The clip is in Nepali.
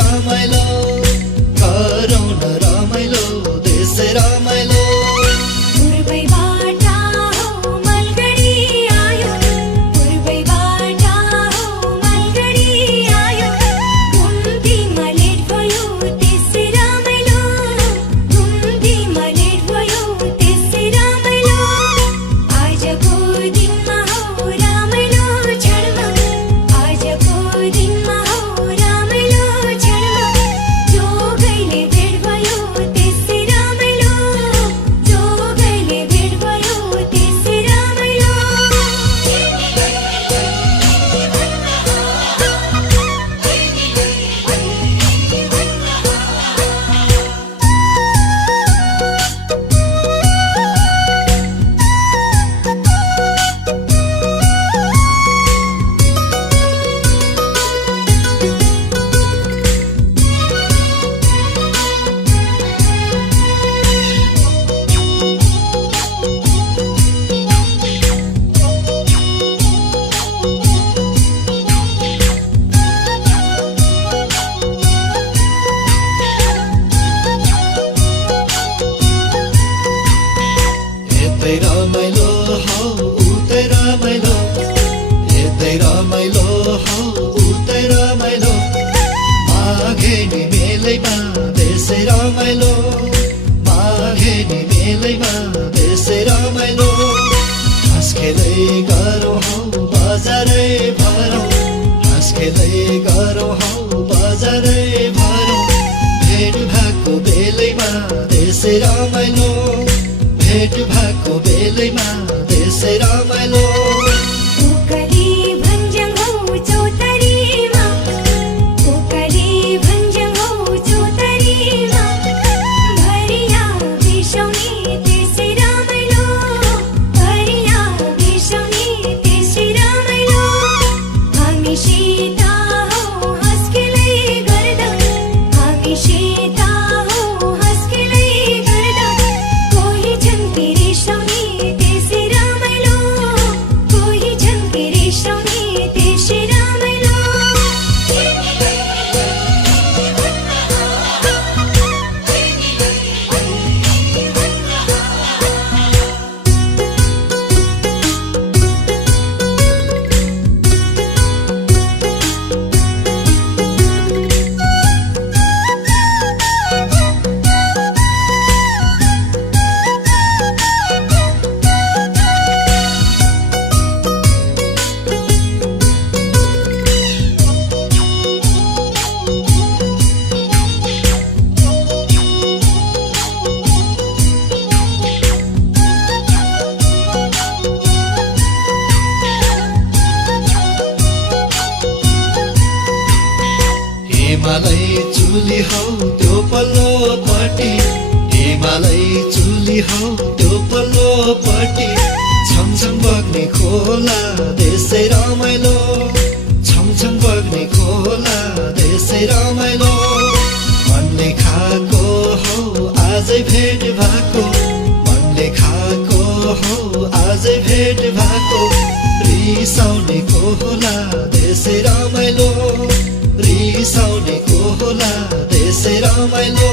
रमाइलो गरौँ न रमाइलो देशै रमाइलो पूर्वैबाट हो मलगढी आयो पूर्वैबाट हो मलगढी आयो घुम्तीमा लेट भयो त्यसै रमाइलो घुम्तीमा लेट भयो त्यसै रमाइलो आजको दिनमा हो रमाइलो क्षणमा आजको दिनमा हो रमाइलो क्षणमा जोगैले भेट भयो त्यसै रमाइलो जोगैले भेट भयो त्यसै रमाइलो यतै रमाइलो हौ उतै रमाइलो यतै रमाइलो हौ उतै रमाइलो माघे नि मेलैमा देशै रमाइलो माघे नि मेलैमा देशै रमाइलो हाँस खेलै गरौँ हौ बजारै भरौँ हाँस खेलै गरौँ हौ बजारै भरौँ भेट भएको बेलैमा देशै रमाइलो भेट भएको बेलैमा देशै रमाइलो उकाली भन्ज्याङ हौ चौतारीमा उकाली भन्ज्याङ हौ चौतारीमा भरिया बिसाउने त्यसै रमाइलो भरिया बिसाउने त्यसै रमाइलो हामी सीता हौ हाँसखेलै गर्दा हामी सीता हौ हाँसखेलै गर्दा कोही झन्की रिसाउने त्यसै रमाइलो कोही झन्की रिसाउने त्यसै रमाइलो हिमालय चुली हौ त्यो पल्लोपट्टि हिमालय चुली हौ त्यो पल्लोपट्टि छमछम बग्ने खोला देशै रमाइलो छमछम बग्ने खोला देशै रमाइलो मनले खाएको हौ आजै भेट भएको मनले खाएको हौ आजै भेट भएको रिसाउने खोला देशै रमाइलो रिसाउने खोला देशै रमाइलो